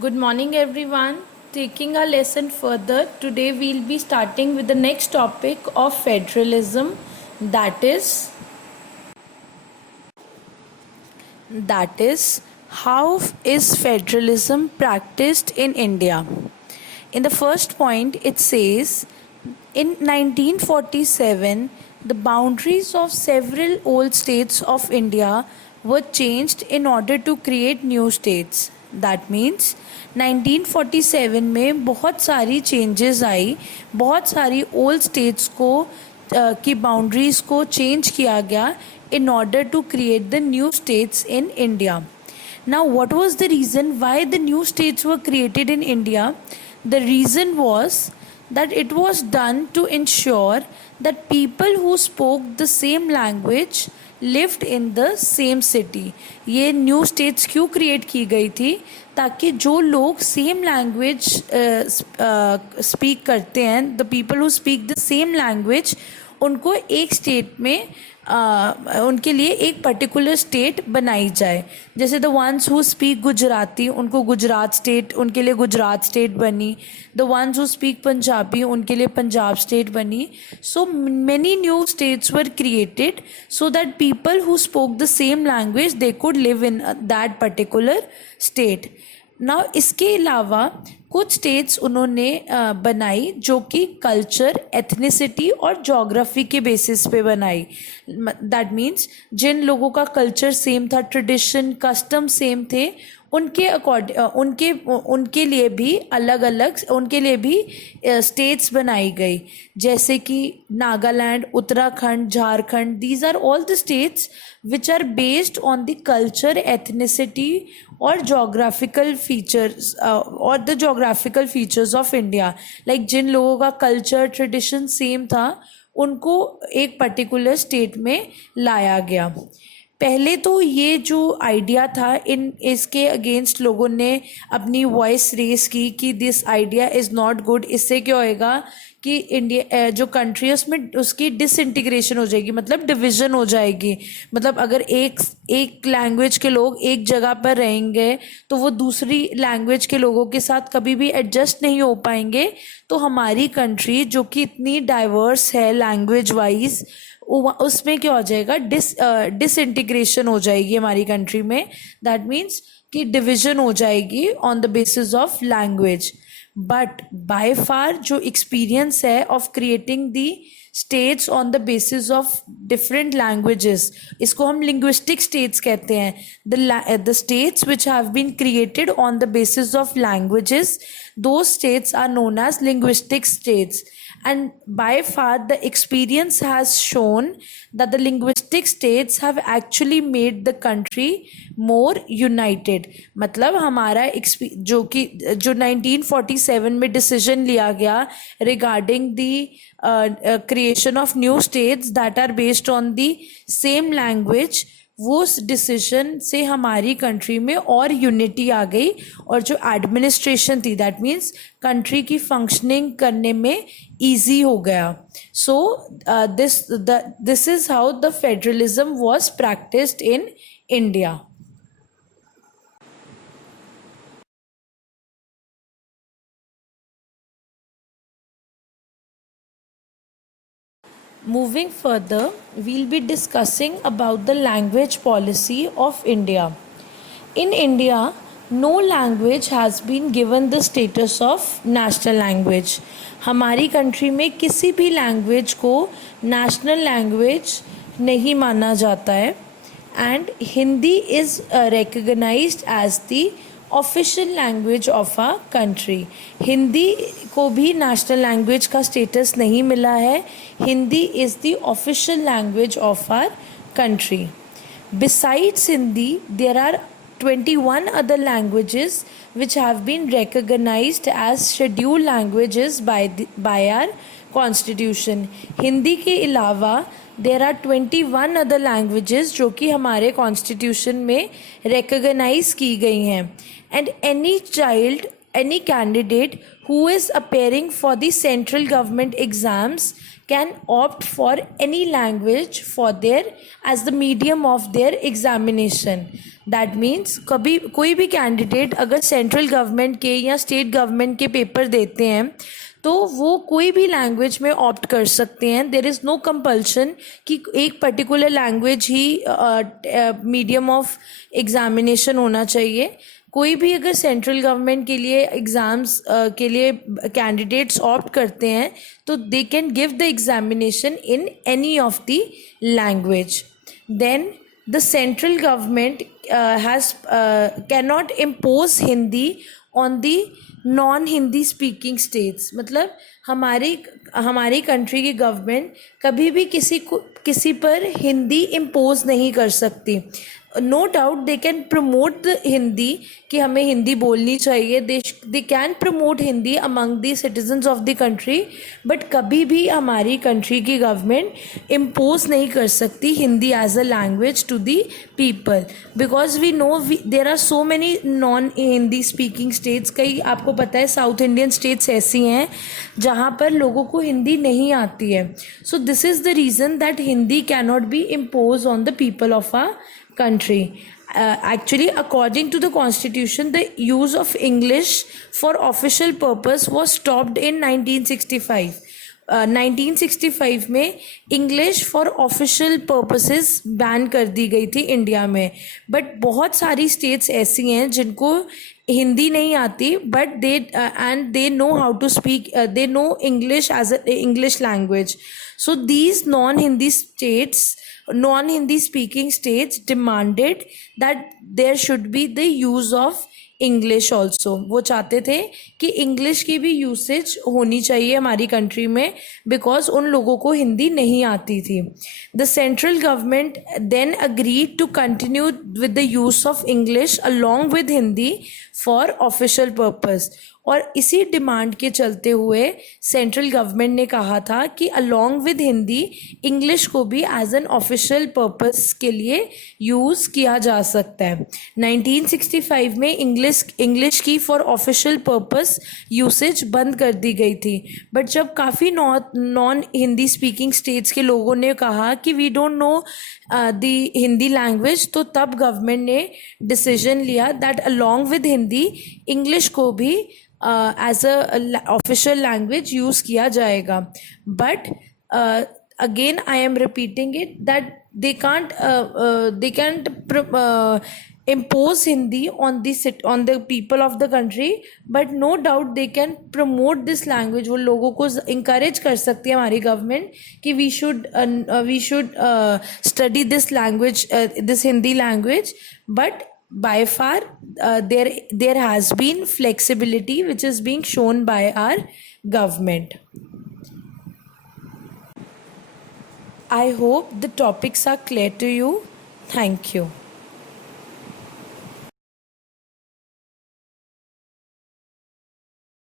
Good morning, everyone. Taking our lesson further, today we'll be starting with the next topic of federalism, that is that is how is federalism practiced in India. In the first point, it says in 1947, the boundaries of several old states of India were changed in order to create new states. That means 1947 में बहुत सारी changes आई, बहुत सारी old states को की boundaries को change किया गया in order to create the new states in India. Now, what was the reason why the new states were created in India? The reason was that it was done to ensure that people who spoke the same language lived in the same city. ये new states क्यों create की गई थी? ताकि जो लोग same language speak करते हैं, the people who speak the same language, उनको एक स्टेट में उनके लिए एक पर्टिकुलर स्टेट बनाई जाए. जैसे the ones who speak Gujarati, उनको गुजरात स्टेट, उनके लिए गुजरात स्टेट बनी. The ones who speak Punjabi, उनके लिए पंजाब स्टेट बनी. So many new states were created so that people who spoke the same language they could live in that particular state. Now इसके अलावा कुछ स्टेट्स उन्होंने बनाई जो कि कल्चर, एथनिसिटी और जोग्राफी के बेसिस पे बनाई. दैट मीन्स जिन लोगों का कल्चर सेम था, ट्रेडिशन, कस्टम सेम थे, उनके उनके लिए भी अलग अलग उनके लिए भी स्टेट्स बनाई गई. जैसे कि Nagaland, Uttarakhand, Jharkhand, these are all the states which are based on the culture, ethnicity और जोग्राफिकल फीचर्स और the geographical features of India. Like जिन लोगों का कल्चर, ट्रेडिशन सेम था, उनको एक पर्टिकुलर स्टेट में लाया गया. पहले तो ये जो आइडिया था, इसके अगेंस्ट लोगों ने अपनी वॉइस रेस की कि this idea is not good. इससे क्या होएगा कि इंडिया जो कंट्री है उसमें उसकी डिसइंटीग्रेशन हो जाएगी, मतलब डिवीज़न हो जाएगी. मतलब अगर एक लैंग्वेज के लोग एक जगह पर रहेंगे तो वो दूसरी लैंग्वेज के लोगों के साथ कभी भी एडजस्ट नहीं हो पाएंगे. तो हमारी कंट्री जो कि इतनी डाइवर्स है लैंग्वेज वाइज, उसमें क्या हो जाएगा, डिसइंटीग्रेशन हो जाएगी हमारी कंट्री में. दैट मीन्स कि डिवीज़न हो जाएगी on the basis of language. But by far जो एक्सपीरियंस है of creating the states on the basis of different languages, इसको हम लिंग्विस्टिक स्टेट्स कहते हैं. The states which have been created on the basis of languages, those states are known as linguistic states. And by far the experience has shown that the linguistic states have actually made the country more united. मतलब हमारा जो 1947 में decision लिया गया regarding the creation of new states that are based on the same language, वो decision से हमारी country में और यूनिटी आ गई. और जो एडमिनिस्ट्रेशन थी, दैट मीन्स कंट्री की फंक्शनिंग करने में ईजी हो गया. So this is how the federalism was practised in India. Moving further, we'll be discussing about the language policy of India. In India, no language has been given the status of national language. हमारी country में किसी भी language को national language नहीं माना जाता है. And Hindi is recognized as the official language of our country. Hindi को भी नेशनल लैंग्वेज का स्टेटस नहीं मिला है. Hindi is the official language of our country. Besides Hindi there are 21 other languages which have been recognized as scheduled languages by our constitution. Hindi के अलावा there are 21 other languages जो कि हमारे कॉन्स्टिट्यूशन में रिकगनाइज की गई हैं. And any child, any candidate who is appearing for the central government exams can opt for any language for their as the medium of their examination. That means कभी कोई भी कैंडिडेट अगर central government के या state government के paper देते हैं तो वो कोई भी लैंग्वेज में ऑप्ट कर सकते हैं. देर इज़ नो कंपल्शन कि एक particular language he medium of examination होना चाहिए. कोई भी अगर सेंट्रल गवर्नमेंट के लिए एग्ज़ाम्स के लिए कैंडिडेट्स ऑप्ट करते हैं तो they can give the examination in any of the language. Then the central government cannot impose Hindi on the non Hindi speaking states. मतलब हमारी कंट्री की गवर्नमेंट कभी भी किसी पर हिंदी इम्पोज नहीं कर सकती. No doubt they can promote the Hindi कि हमें हिंदी बोलनी चाहिए. They can promote Hindi among the citizens of the country, but कभी भी हमारी कंट्री की गवर्नमेंट इम्पोज नहीं कर सकती Hindi as a language to the people, because we know there are so many non Hindi speaking states. कई आपको पता है साउथ इंडियन स्टेट्स ऐसी हैं जहाँ पर लोगों को हिंदी नहीं आती है. So this is the reason that Hindi cannot be impose on the people of our country. Actually, according to the constitution, the use of English for official purpose was stopped in 1965. 1965 में English for official purposes ban कर दी गई थी India में. But बहुत सारी states ऐसी हैं जिनको हिंदी नहीं आती, but they know how to speak, they know English as a English language. So these non-Hindi speaking states demanded that there should be the use of English also. वो चाहते थे कि इंग्लिश की भी यूसेज होनी चाहिए हमारी कंट्री में, बिकॉज उन लोगों को हिंदी नहीं आती थी. The central government then agreed to continue with the use of English along with Hindi for official purpose. और इसी डिमांड के चलते हुए सेंट्रल गवर्नमेंट ने कहा था कि अलॉन्ग विद हिंदी इंग्लिश को भी एज एन ऑफिशियल पर्पस के लिए यूज़ किया जा सकता है. 1965 में इंग्लिश की फॉर ऑफिशियल पर्पस यूसेज बंद कर दी गई थी. बट जब काफ़ी नॉन हिंदी स्पीकिंग स्टेट्स के लोगों ने कहा कि we don't know the Hindi language, तो तब गवर्नमेंट ने डिसीजन लिया that along with Hindi English को भी as a official language use किया जाएगा. But again I am repeating it that they can't impose Hindi on the people of the country, but no doubt they can promote this language. वो लोगों को encourage कर सकती है हमारी government कि we should study this language, this Hindi language. But by far there has been flexibility which is being shown by our government. I hope the topics are clear to you. Thank you.